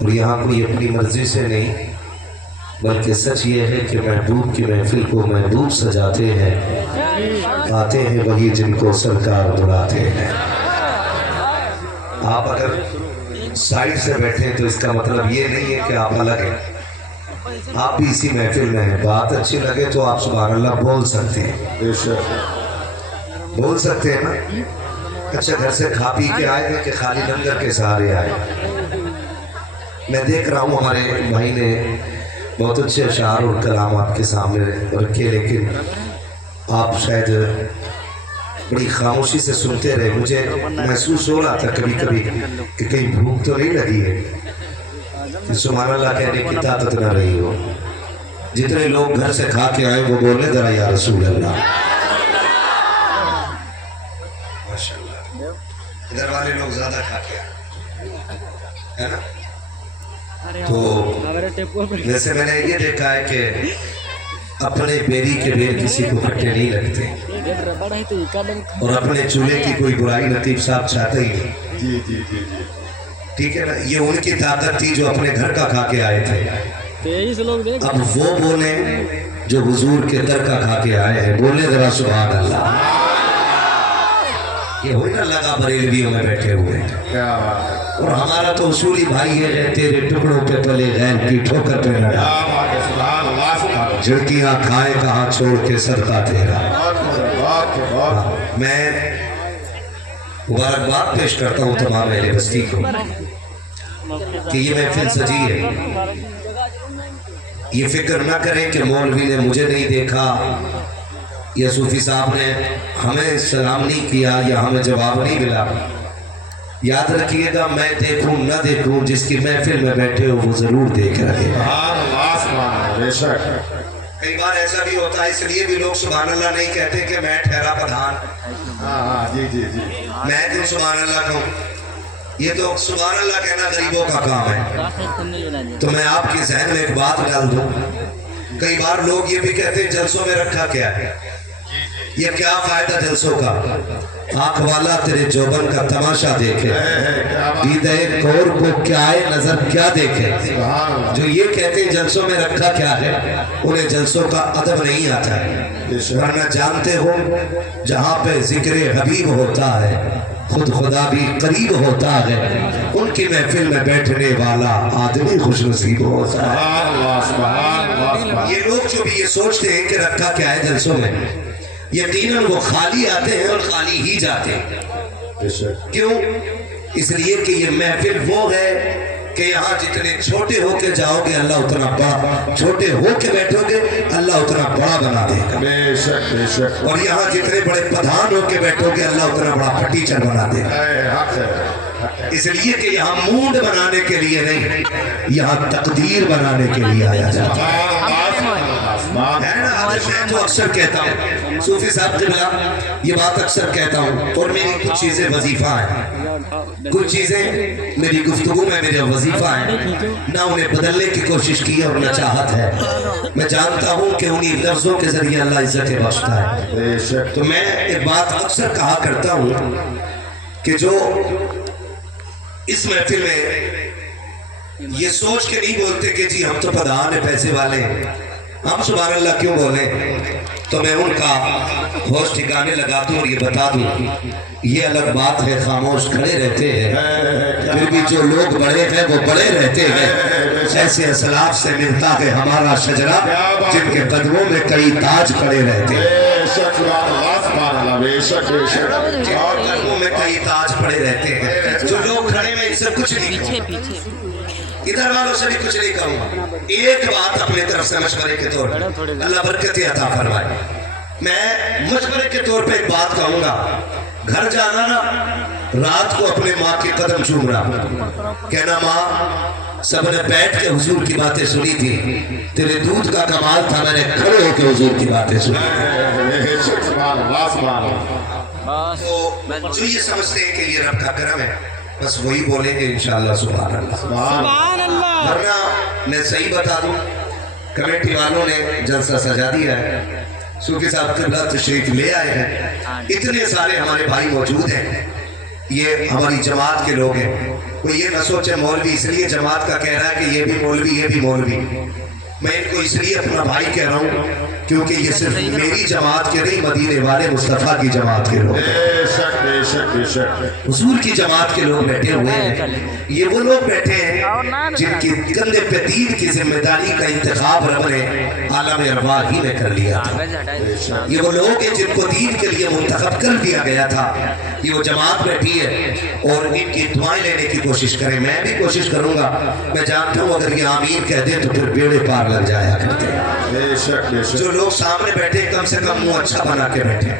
اور یہاں کوئی اپنی مرضی سے نہیں بلکہ سچ یہ ہے کہ محبوب کی محفل کو محبوب سجاتے ہیں، آتے ہیں وہی جن کو سرکار بلاتے ہیں۔ آپ اگر سائیڈ سے بیٹھیں تو اس کا مطلب یہ نہیں ہے کہ آپ الگ ہیں، آپ بھی اسی محفل میں ہیں۔ بات اچھی لگے تو آپ سبحان اللہ بول سکتے ہیں، بول سکتے ہیں نا۔ اچھا گھر سے کھا پی کے آئے ہیں کہ خالی لنگر کے سہارے آئے؟ میں دیکھ رہا ہوں ہمارے بھائی نے بہت اچھے اشعار اور کلام آپ کے سامنے رکھے، لیکن آپ شاید بڑی خاموشی سے سنتے رہے۔ مجھے محسوس ہو رہا تھا کبھی کبھی کہ کہیں بھوک تو نہیں لگی ہے کہ سبحان اللہ کہنے کی طاقت نہ رہی ہو۔ جتنے لوگ گھر سے کھا کے آئے وہ بولے ذرا یا رسول اللہ۔ ماشاءاللہ ادھر والے لوگ زیادہ کھا کے آئے ہے نا۔ تو جیسے میں نے یہ دیکھا ہے کہ اپنے بیری کے بیر کسی کو کھٹے نہیں لگتے، اور اپنے چولہے کی کوئی برائی لطیف صاحب چاہتے ہی نہیں۔ ٹھیک ہے نا، یہ ان کی طاقت تھی جو اپنے گھر کا کھا کے آئے تھے۔ اب وہ بولیں جو حضور کے در کا کھا کے آئے ہیں، بولے ذرا سبحان اللہ۔ یہ ہوئی نا لگا بریلویوں میں بیٹھے ہوئے ہیں، اور ہمارا تو اصولی بھائی ہے تیرے ٹکڑوں پہ پلے غیر کی ٹھوکر پہ لڑا، جھڑکیاں کھائے کہاں چھوڑ کے صدقہ تیرا۔ میں مبارکباد پیش کرتا ہوں تمام اہل بستی کو کہ یہ محفل سجی ہے۔ یہ فکر نہ کریں کہ مولوی نے مجھے نہیں دیکھا یا صوفی صاحب نے ہمیں سلام نہیں کیا یا ہمیں جواب نہیں ملا۔ یاد رکھیے گا میں دیکھوں نہ دیکھوں، جس کی محفل میں بیٹھے ہو وہ ضرور دیکھ رہے ہیں۔ کئی بار ایسا بھی ہوتا ہے، اس لیے بھی لوگ سبحان اللہ نہیں کہتے کہ میں ٹھہرا پٹھان، میں کیوں سبحان اللہ کہوں؟ یہ تو سبحان اللہ کہنا غریبوں کا کام ہے۔ تو میں آپ کے ذہن میں ایک بات ڈال دوں، کئی بار لوگ یہ بھی کہتے ہیں جلسوں میں رکھا کیا ہے، یہ کیا فائدہ جلسوں کا؟ آنکھ والا تیرے جوبن کا تماشا دیکھے، دیدہ کور کو کیا ہے نظر کیا دیکھے۔ جو یہ کہتے ہیں جلسوں میں رکھا کیا ہے، انہیں جلسوں کا ادب نہیں آتا ہے، ورنہ جانتے ہو جہاں پہ ذکر حبیب ہوتا ہے خود خدا بھی قریب ہوتا ہے، ان کی محفل میں بیٹھنے والا آدمی خوش نصیب ہوتا ہے۔ یہ لوگ جو بھی یہ سوچتے ہیں کہ رکھا کیا ہے جلسوں میں، یقیناً وہ خالی آتے ہیں اور خالی ہی جاتے ہیں۔ کیوں؟ اس لیے کہ یہ محفل وہ ہے کہ یہاں جتنے چھوٹے ہو کے جاؤ گے اللہ اتنا بڑا، چھوٹے ہو کے بیٹھو گے اللہ اتنا بڑا بنا دے گا، اور یہاں جتنے بڑے پدھان ہو کے بیٹھو گے اللہ اتنا بڑا پھٹیچر بنا دے گا۔ اس لیے کہ یہاں موڈ بنانے کے لیے نہیں، یہاں تقدیر بنانے کے لیے آیا جاتا ہے نا۔ میں تو اکثر کہتا ہوں، صوفی صاحب قبلہ یہ بات اکثر کہتا ہوں، اور میری کچھ چیزیں وظیفہ ہیں، کچھ چیزیں میری گفتگو میں میرے وظیفہ ہیں، نہ انہیں بدلنے کی کوشش کی اور نہ چاہت ہے۔ میں جانتا ہوں کہ انہی لفظوں کے ذریعے اللہ عزت بخشتا ہے۔ تو میں ایک بات اکثر کہا کرتا ہوں کہ جو اس محفل میں یہ سوچ کے نہیں بولتے کہ جی ہم تو پدھان ہیں پیسے والے ہیں ہم سبحان اللہ کیوں بولیں، تو میں ان کا ہوش ٹھکانے لگا دوں اور یہ بتا دوں یہ الگ بات ہے خاموش کھڑے رہتے ہیں، پھر بھی جو لوگ بڑے ہیں وہ بڑے رہتے ہیں۔ ایسے اسلاف سے ملتا ہے ہمارا شجرہ جن کے قدموں میں کئی تاج پڑے رہتے ہیں، اور قدموں میں کئی تاج پڑے رہتے ہیں۔ جو لوگ کھڑے میں ان سے کچھ نہیں کہوں، ادھر والوں سے بھی کچھ نہیں کہوں گا، ایک بات اپنے طرف سے مشورے کے طور پر اللہ برکت عطا فرمائے، میں مشورے کے طور پہ ایک بات کہوں گا، گھر جانا نا رات کو اپنے ماں کے قدم چومنا، کہنا ماں سب نے بیٹھ کے حضور کی باتیں سنی تھی، تیرے دودھ کا کمال تھا میں نے کھڑے ہو کے حضور کی باتیں سنی۔ تو جو یہ سمجھتے ہیں کہ یہ رب کا کرم ہے بس وہی بولیں گے انشاءاللہ سبحان اللہ سبحان اللہ، ورنہ میں صحیح بتا دوں کمیٹی والوں نے جلسہ سجا دیا ہے، صوفی صاحب قبلہ تشریف لے آئے ہیں، اتنے سارے ہمارے بھائی موجود ہیں، یہ ہماری جماعت کے لوگ ہیں. کوئی یہ نہ سوچے مولوی اس لیے جماعت کا کہہ رہا ہے کہ یہ بھی مولوی یہ بھی مولوی. میں ان کو اس لیے اپنا بھائی کہہ رہا ہوں کیونکہ یہ صرف میری جماعت کے نہیں، مدینے والے مصطفیٰ کی جماعت کے لوگ ہیں. حضور کی جماعت کے لوگ بیٹھے ہوئے ہیں. یہ وہ لوگ بیٹھے ہیں جن کی کندھے پہ دین کی ذمہ داری کا انتخاب رب نے عالم ارواح ہی میں کر لیا تھا. یہ وہ لوگ ہیں جن کو دین کے لیے منتخب کر دیا گیا تھا. یہ وہ جماعت بیٹھی ہے اور ان کی دعائیں لینے کی کوشش کریں. میں بھی کوشش کروں گا. میں جانتا ہوں اگر یہ آمین کہہ دیں تو پھر بیڑے پار لگ جایا کرتے ہیں. جو لوگ سامنے بیٹھے کم سے کم منہ اچھا بنا کے بیٹھے،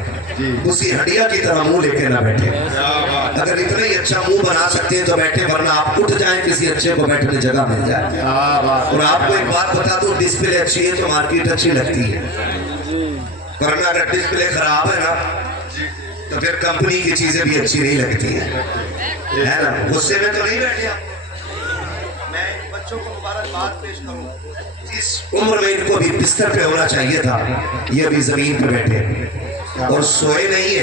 اسی ہڈیا کی طرح منہ لے کے نہ بیٹھے. اگر اتنا ہی اچھا منہ بنا سکتے ہیں تو بیٹھے، ورنہ آپ اٹھ جائیں کسی اچھے کو بیٹھنے جگہ مل جائے. اور آپ کو ایک بات بتا دوں، ڈسپلے اچھی ہے تو مارکیٹ اچھی لگتی ہے، ورنہ اگر ڈسپلے خراب ہے نا تو پھر کمپنی کی چیزیں بھی اچھی نہیں لگتی ہیں. ہے نا؟ غصے میں تو نہیں بیٹھے آپ. میں بچوں کو مبارکباد پیش کروں. اس عمر میں ان کو بھی بستر پہ ہونا چاہیے تھا، یہ بھی زمین پہ بیٹھے اور سوئے نہیں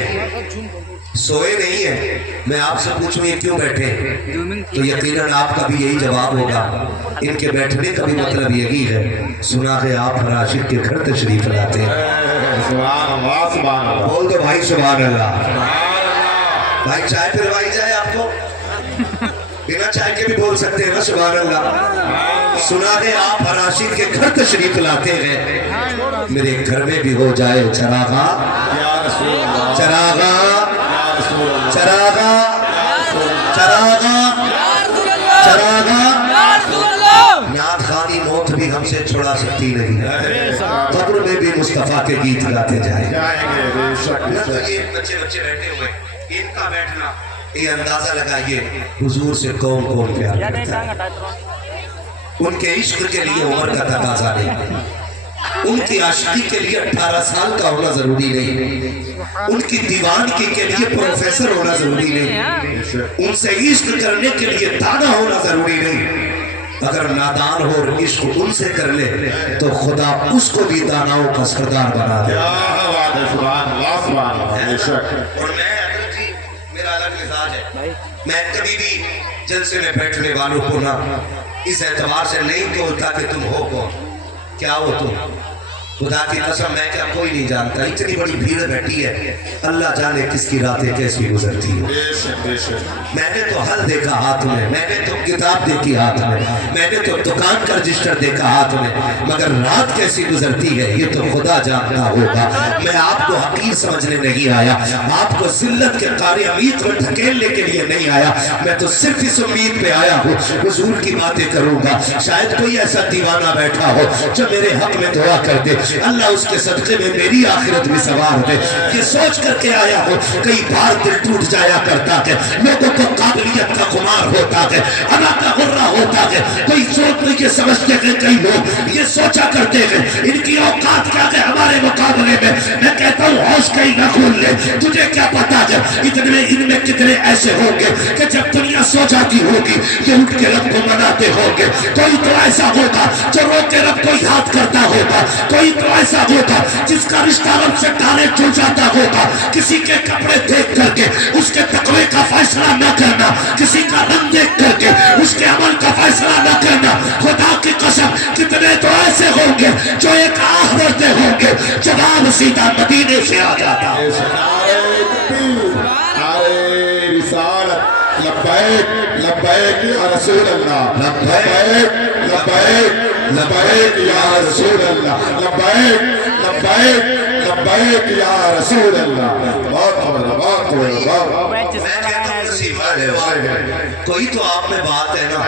ہیں. میں آپ سے پوچھوں یہ کیوں بیٹھے تو یقیناً آپ کا بھی یہی جواب ہوگا. ان کے بیٹھنے کا بھی مطلب یہی ہے، سنا ہے آپ ہر عاشق کے گھر تشریف لاتے ہیں. بول دو بھائی سبحان اللہ. بھائی چائے پلوائی جائے آپ کو؟ بنا چائے کے بھی بول سکتے ہیں نا سبحان اللہ. سنا ہے آپ ہر عاشق کے گھر تشریف لاتے ہیں، میرے گھر میں بھی ہو جائے چراغا چراغا چراغا چراغا چراغا. نعت خوانی موت بھی ہم سے چھڑا سکتی نہیں، قبر میں بھی مصطفیٰ کے گیت گاتے جائیں. یہ بچے بیٹھے ہوئے، ان کا بیٹھنا یہ اندازہ لگائیے حضور سے کون کون پیار کرتا ہے. ان کے عشق کے لیے عمر کا تقاضا نہیں، ان کی عاشقی کے لیے 18 سال کا ہونا ضروری نہیں، ان کی دیوانگی کے لیے پروفیسر ہونا ضروری نہیں، ان سے عشق کرنے کے لیے دانا ہونا ضروری نہیں. اگر نادان ہو اور عشق ان سے کر لے تو خدا اس کو بھی داناؤں کا سردار بنا دے. اور میرا الگ مزاج ہے، میں کبھی بھی جلسے میں بیٹھنے والوں کو نہ اس اعتبار سے نہیں بولتا کہ تم ہو کون، کیا ہو تم. خدا کی قسم میں کیا کوئی نہیں جانتا. اتنی بڑی بھیڑ بیٹھی ہے، اللہ جانے کس کی راتیں کیسی گزرتی ہیں. میں نے تو حل دیکھا ہاتھ میں، میں نے تو کتاب دیکھی ہاتھ میں، میں نے تو دکان کا رجسٹر دیکھا ہاتھ میں، مگر رات کیسی گزرتی ہے یہ تو خدا جانتا ہوگا. میں آپ کو حقیر سمجھنے نہیں آیا، آپ کو ذلت کے قعر امید میں دھکیلنے کے لیے نہیں آیا. میں تو صرف اس امید پہ آیا ہوں حضور کی باتیں کروں گا. شاید کوئی ایسا دیوانہ بیٹھا ہو جو میرے حق میں دعا کر دے، اللہ اس کے صدقے میں میری آخرت بھی سوار دے. یہ سوچ کر کے آیا ہو، کئی بار دل ٹوٹ جایا کرتا ہے، لوگوں کو قابلیت کا خمار ہوتا ہے، انا کا غرہ ہوتا ہے. کوئی سوچ نہیں یہ سمجھتے ہیں، کئی لوگ یہ سوچا کرتے ہیں ان کی اوقات کیا ہے ہمارے مقابلے میں. میں کہتا ہوں ہوش کہیں نہ کھول لے. تجھے کیا پتا ہے اتنے ان میں کتنے ایسے ہوں گے کہ جب دنیا سو جاتی ہوگی یہ اٹھ کے رب کو مناتے ہوں گے. کوئی تو ایسا ہوگا جو رو کے رب کو یاد کرتا ہوگا، کوئی تو ایسا ہوگا جس کا رشتہ رب سے ڈائریکٹ چھو جاتا ہوگا. کسی کے کپڑے دیکھ کر کے اس کے تقوی کا فیصلہ نہ کرنا، کسی کا رنگ دیکھ کر کے اس کے عمل کا فیصلہ نہ کرنا. خدا کی قسم کتنے تو ایسے ہوں گے جو ایک آہ بھرتے ہوں گے، جواب سیدھا مدینے سے آ جاتا. لبیک لبیک یا رسول اللہ، لبیک لبیک لبیک یا رسول اللہ، لبیک لبیک لبیک یا رسول اللہ. بہت بہت کوئی تو آپ میں بات ہے نا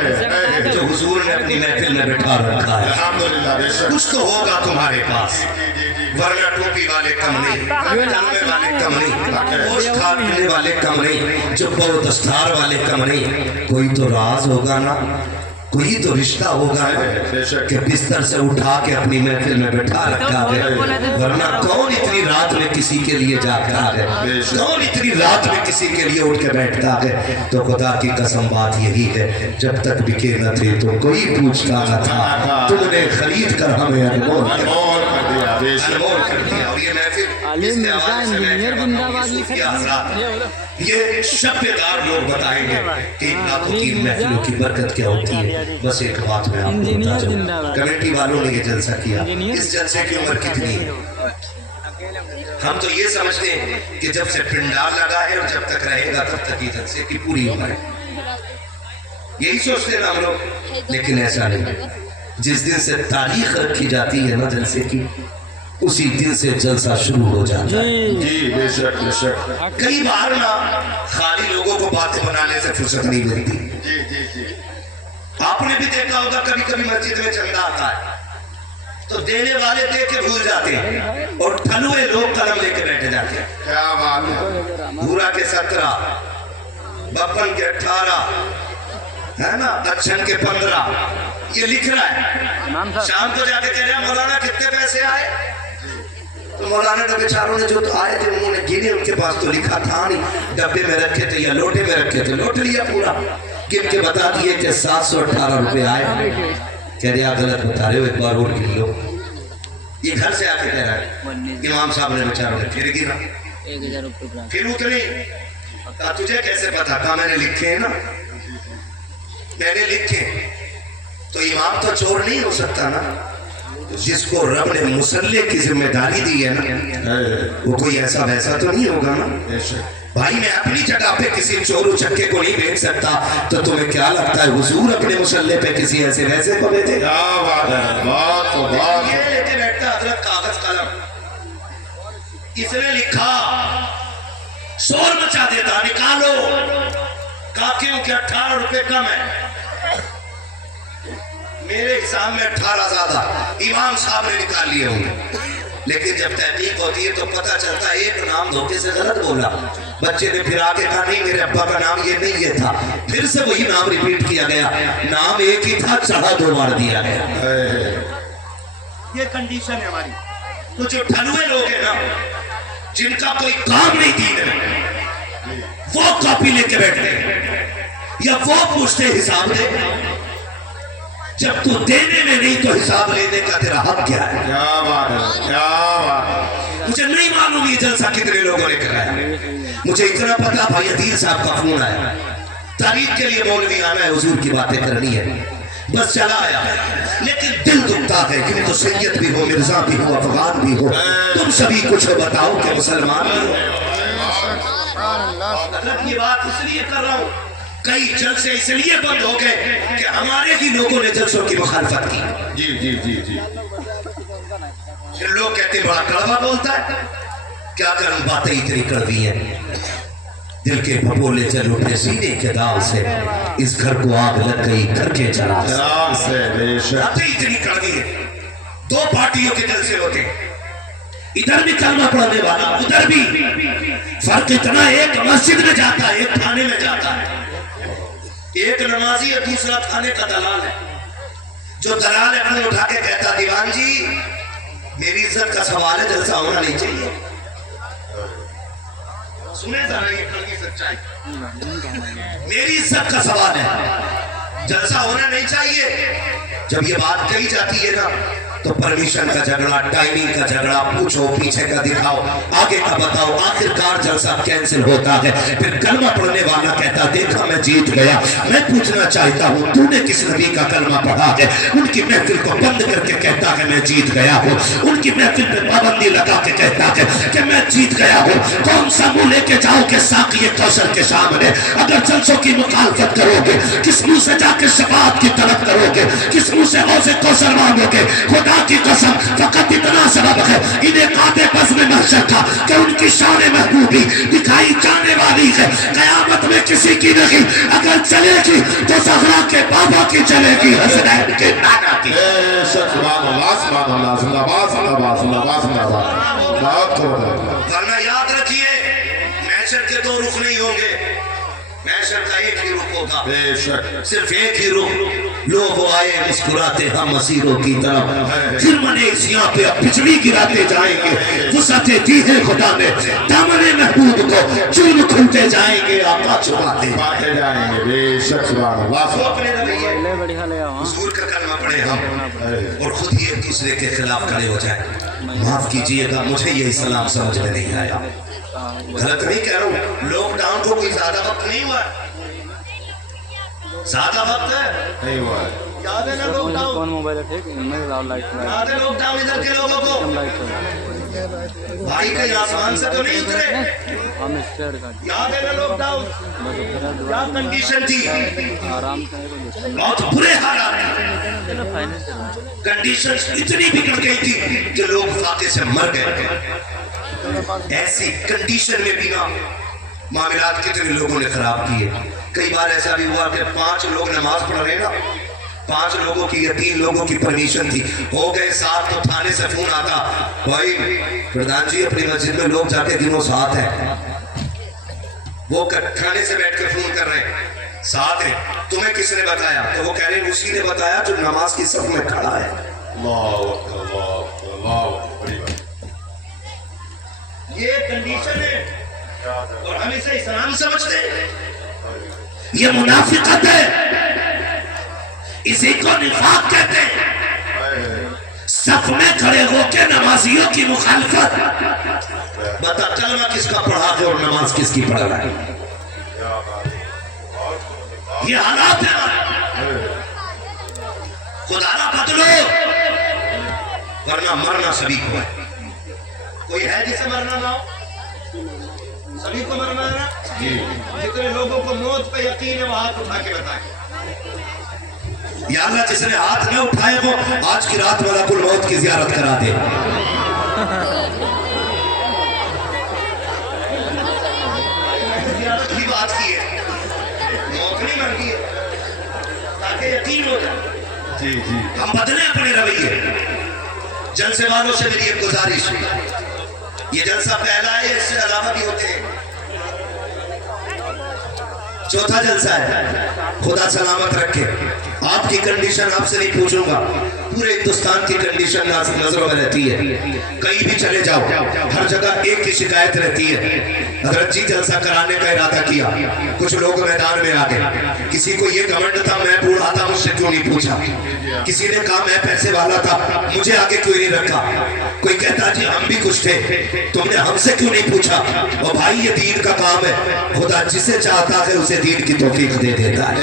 جو حضور نے اپنی محفل میں بٹھا رکھا ہے. کچھ تو ہوگا تمہارے پاس، ورنہ ٹوپی والے کم نہیں، جلوے والے کم نہیں، گوشت کھانے والے کم نہیں، جبہ و دستار والے کم نہیں. کوئی تو راز ہوگا نا، کوئی تو رشتہ ہوگا کہ بستر سے اٹھا کے اپنی محفل میں بٹھا رکھا ہے. ورنہ کون اتنی رات میں کسی کے لیے جاگتا ہے، کون اتنی رات میں کسی کے لیے اٹھ کے بیٹھتا ہے. تو خدا کی قسم بات یہی ہے، جب تک بکے نہ تھے تو کوئی پوچھتا نہ تھا، تم نے خرید کر ہمیں انمول کر دیا. अनमोल कर दिया। और ये महफिल इसके हवाले से ये शब्ददार लोग बताएंगे कि इन रातों की महफिलों की बरकत क्या होती है। बस एक बात मैं आपको बता दूं, कमेटी वालों ने ये जलसा किया, इस जलसे की उम्र कितनी है? हम तो ये समझते हैं कि जब से पिंडाल लगा है और जब तक रहेगा तब तक ये जलसे की पूरी उम्र है, यही सोचते हैं हम लोग। लेकिन ऐसा नहीं, जिस दिन से तारीख रखी जाती है ना जलसे की, उसी दिन से जलसा शुरू हो जाता है। जी बेशक बेशक। कई बार ना खाली लोगों को बातें बनाने से फुर्सत नहीं मिलती। जी जी जी। आपने भी देखा होगा कभी कभी मस्जिद में चंदा आता है तो देने वाले दे के भूल जाते हैं और ठलुए लोग कलम लेके बैठे जाते हैं। क्या बात है। भूरा के 17, बब्बन के 18, है ना, अच्छन के 15, ये लिख रहा है। शाम को जाके कह रहे हैं मौलाना कितने पैसे आए, तो मौलाना ने बेचारों ने जो तो आए थे उन्होंने गिने, उनके पास तो लिखा था नहीं, डब्बे में रखे थे या लोटे में रखे थे, लोट लिया पूरा, गिन के बता दिए कि 718 रुपए आए। कह रहे गलत बता रहे हो, एक बार और गिन लो। ये घर से आके कह रहा है, इमाम साहब ने बेचारों ने फिर गिना, 1000 रुपये, फिर उतरी। कहा तुझे कैसे पता? कहा मैंने लिखे हैं ना, मैंने लिखे। तो इमाम तो चोर नहीं हो सकता ना, जिसको रब ने मुसल्ले की जिम्मेदारी दी है ना, वो कोई ऐसा वैसा तो नहीं होगा ना। भाई मैं अपनी जगह पे किसी चोर उचक्के को नहीं भेज सकता, तो तुम्हें क्या लगता है हुजूर अपने मुसल्ले पे किसी ऐसे वैसे को भेजे? क्या बात है, बात तो बात। ये लेके बैठता हजरत कागज कलम, इसने लिखा, शोर मचा देता, निकालो। कहा क्यों? कि 18 रुपए कम है। मेरे हिसाब में 18 ज्यादा, इमाम साहब ने निकाल लिए होंगे। लेकिन जब तहकीक होती है तो पता चलता है एक नाम धोखे से गलत बोला। बच्चे ने फिर आके कहा नहीं मेरे अब्बा का नाम ये नहीं, ये था। फिर से वही नाम रिपीट किया गया, नाम एक ही था, चढ़ा 2 बार दिया गया। ये कंडीशन है हमारी। तो जो ठलुए लोग हैं ना, जिनका कोई काम नहीं दीन में, वो कॉपी लेके बैठते हैं या वो पूछते हिसाब दे। जब तू देने में नहीं तो हिसाब लेने का तेरा हक क्या है? क्या बात है, क्या बात है। मुझे नहीं मालूम ये जलसा कितने लोगों ने कराया, मुझे इतना पता भाई अदील साहब का फोन आया, तारीख के लिए मौलवी आना है, हुजूर की बातें करनी है, बस चला आया। लेकिन दिल दुखता है कि तो सैयद भी हो, मिर्जा भी हो, अफगान भी हो, तुम सभी कुछ बताओ कि मुसलमान भी हो। ये बात इसलिए कर रहा हूँ, कई जलसे इसलिए बंद हो गए कि हमारे ही लोगों ने जलसों की मुखालफत की। जी जी जी जी। लोग कहते हैं बड़ा कड़वा बोलता है, क्या करूं बातें इतनी कड़वी हैं। दिल के भगोले जल उठे सीने के दाव से, इस घर को आग लग गई घर के चराग से। बातें इतनी कड़वी है। 2 पार्टियों के जलसे होते, इधर भी कलमा पढ़ने वाला, उधर भी। फर्क इतना, एक मस्जिद में जाता है, एक थाने में जाता है। एक नमाजी है, दूसरा थाने का दलाल है। जो दलाल है अपने उठा के कहता दीवान जी मेरी इज्जत का सवाल है, जलसा होना नहीं चाहिए। सुने जरा ये कड़वी सच्चाई, मेरी इज्जत का सवाल है, जलसा होना नहीं चाहिए। जब ये बात कही जाती है ना, तो परमिशन का झगड़ा, टाइमिंग का झगड़ा, पूछो पीछे का दिखाओ, आगे का बताओ, आखिरकार जलसा कैंसिल होता है। फिर कलमा पढ़ने वाला कहता देखा मैं जीत गया। मैं पूछना चाहता हूँ तूने किस नबी का कलमा पढ़ा है? उनकी महफिल को बंद करके कहता है मैं जीत गया हूँ, उनकी महफिल पे पाबंदी लगा के कहता है कि मैं जीत गया हूँ। कौन सा मुंह लेके जाओगे साक़ी कौसर के सामने? अगर जलसों की मुखालफत करोगे, किस मुंह से जाके शफाअत की तलब करोगे, किस मुंह से हौज़े कौसर मांगोगे? की कसम फकत इतना सबब है इन्हें काते बस में महशर था कि उनकी शान महबूबी दिखाई जाने वाली है, कयामत में किसी की नहीं, अगर चलेगी तो ज़हरा के बाबा की चलेगी, हसनैन के नाना की। वरना याद रखिए महशर के 2 रुख नहीं होंगे, महशर का एक ही रुख होगा, सिर्फ एक ही रुख। लोग आए मुस्कुराते हम मसीरों की तरफ, फिर मने इस यहाँ पे अब बिजली गिराते जाएंगे, वुसअते दी है खुदा ने दामने महबूब को, चूल खुलते जाएंगे, आका छुपाते जाएंगे। बेशक सुभान अल्लाह। बढ़िया ले आओ। हुजूर का कलमा पढ़े हम और खुद ही एक दूसरे के खिलाफ खड़े हो जाए। माफ कीजिएगा, मुझे ये इस्लाम समझ में नहीं आया। गलत नहीं कह रहा हूँ, लॉकडाउन को कोई ज्यादा वक्त नहीं हुआ, ज्यादा वक्त है नहीं हुआ है। याद है ना लॉकडाउन? कौन मोबाइल है? ठीक है, मैं लाइट में याद है लॉकडाउन इधर के लोगों को? भाई कहीं आसमान से तो नहीं उतरे? हम स्टेयर का याद है ना लॉकडाउन क्या कंडीशन थी? आराम से बहुत बुरे हालात थे, फाइनेंस कंडीशन इतनी बिगड़ गई थी कि लोग फाके से मर गए। ऐसी कंडीशन में भी ना मामलात कितने लोगों ने खराब किए। कई बार ऐसा भी हुआ कि 5 लोग नमाज पढ़ रहे ना, 5 लोगों की या 3 लोगों की परमिशन थी, हो गए 7 तो थाने से फोन आता, भाई प्रधान जी अपनी मस्जिद में लोग जाके गिनो 7 है। वो थाने से बैठ के फोन कर रहे हैं 7 है, तुम्हें किसने बताया? तो वो कह रहे हैं उसी ने बताया जो नमाज की सफ में खड़ा है। अल्लाह अकबर, अल्लाह अकबर, बड़ी बात। ये कंडीशन है और हम इसे इस्लाम समझते हैं। ये मुनाफिकत है, इसी को निफाक कहते हैं। सफ में खड़े होकर नमाजियों की मुखालफत। बता कलमा किसका पढ़ा है और नमाज किसकी पढ़ रहा है? ये हालात है, खुदा ना बदलो वरना मरना सभी को है। कोई है जिसे मरना ना हो? सभी को मरना है ना? जितने लोगों को मौत पे यकीन है वो हाथ उठा के बताएं। या अल्लाह जिसने हाथ न उठाए वो आज की रात मलकुल मौत की जियारत करा दे। जियारत की बात की है, मौत नहीं मांगी है, ताकि यकीन हो जाए। जी जी हम बदले अपने रवैये। जलसे वालों से मेरी एक गुजारिश, ये जलसा पहला है, इससे अलावा भी होते हैं। चौथा जलसा है, खुदा सलामत रखे। आपकी कंडीशन आपसे नहीं पूछूंगा, पूरे हिंदुस्तान की कंडीशन नजरों में रहती है। कहीं भी चले जाओ हर जगह एक ही शिकायत रहती है, हजरत जी जलसा कराने का इरादा किया, कुछ लोग मैदान में आ गए। किसी को ये घमंड था मैं बूढ़ा था मुझसे क्यों नहीं पूछा, किसी ने कहा मैं पैसे वाला था मुझे आगे क्यों नहीं रखा, कोई कहता जी हम भी कुछ थे तुमने हमसे क्यों नहीं पूछा। और भाई ये दीन का काम है, खुदा जिसे चाहता है उसे दीन की तौफीक दे देता है।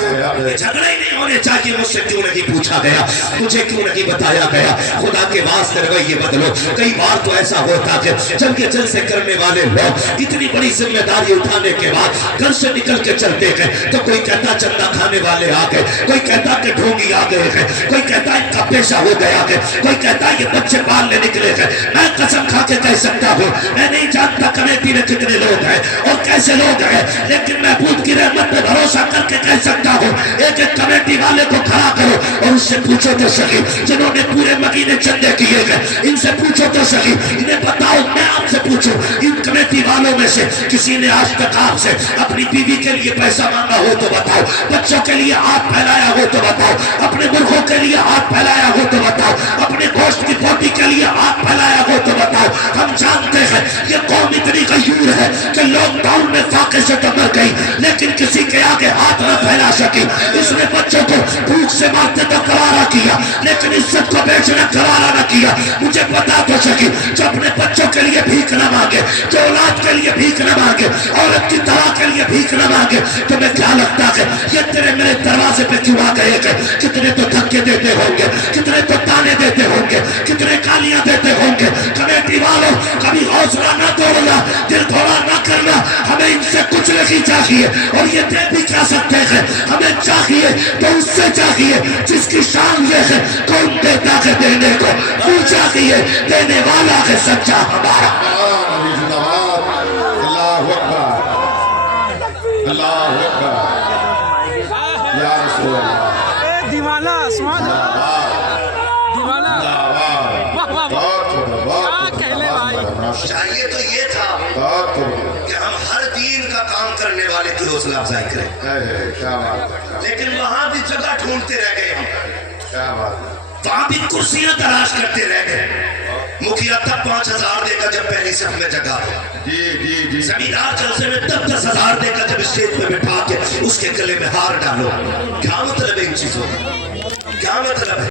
झगड़े ही नहीं होने चाहिए, मुझसे क्यों नहीं पूछा गया, मुझे क्यों नहीं बताया गया। खुदा के वास्ते रवैये बदलो। कई बार तो ऐसा होता है जब के जलसे करने वाले लोग इतनी बड़ी जिम्मेदारी उठाने के बाद घर से निकल के चलते हैं तो कोई कहता चंदा खाने वाले आ गए, कोई कहता कि ढोंगी आ गए हैं, कोई कहता इनका पेशा हो गया है, कोई कहता ये बच्चे पालने निकले हैं। मैं कसम खा के कह सकता हूँ मैं नहीं जानता कमेटी में कितने लोग हैं और कैसे लोग हैं, लेकिन मैं खुद की रहमत पे भरोसा करके कह सकता हूँ एक एक कमेटी वाले को खड़ा करो और उससे पूछो तो सही, जिन्होंने पूरे महीने चंदे किए गए इनसे पूछो तो सही, इन्हें बताओ। मैं आपसे पूछूं इन कमेटी वालों में से किसी ने आज तक आपसे अपनी बीवी के लिए पैसा मांगा हो तो बताओ, बच्चों के लिए हाथ फैलाया हो तो बताओ, अपने मुर्गों के लिए हाथ फैलाया हो तो बताओ, अपने गोश्त की पोटी के लिए हाथ फैलाया हो तो बताओ। हम जानते हैं ये कौम इतनी गयूर है कि लॉकडाउन में फाके से तो मर गई लेकिन किसी के आगे हाथ न फैला सकी। इसने बच्चों को भूख से मारते तो गवारा किया लेकिन इज्जत को बेचना गवारा न किया। मुझे बता तो सकी जो अपने बच्चों के लिए भीख न मांगे, जो औलाद के लिए भीख न मांगे, औरत की तरह के लिए भीख न मांगे, तुम्हें क्या लगता है ये तेरे मेरे दरवाजे पे क्यों आ गए? कितने तो धक्के देते होंगे, कितने तो ताने देते होंगे, कितने गालियां देते होंगे। कमेटी वालों कभी हौसला न तोड़ना, दिल थोड़ा न करना, हमें इनसे कुछ नहीं चाहिए और ये दे भी क्या सकते हैं। हमें चाहिए तो उससे चाहिए जिसकी शान ये है कौन देता है देने को, तू चाहिए देने वाला है सच्चा हमारा। अल्लाह अकबर, अल्लाह अकबर, या रसूल अल्लाह, दीवाना स्वाद दीवाना चाहिए तो ये था कि हम हर दीन का काम करने वाले की हौसला अफजाई करें, लेकिन वहां भी जगह ढूंढते रह गए हम, वहां भी कुर्सियां तलाश करते रह गए। मुखिया तब 5000 देगा जब पहली सफ में जगह हो, जी जी जी जमींदार जलसे में तब 10,000 देगा जब स्टेज पे बिठा के उसके गले में हार डालो। क्या मतलब है इन चीजों का, क्या मतलब है?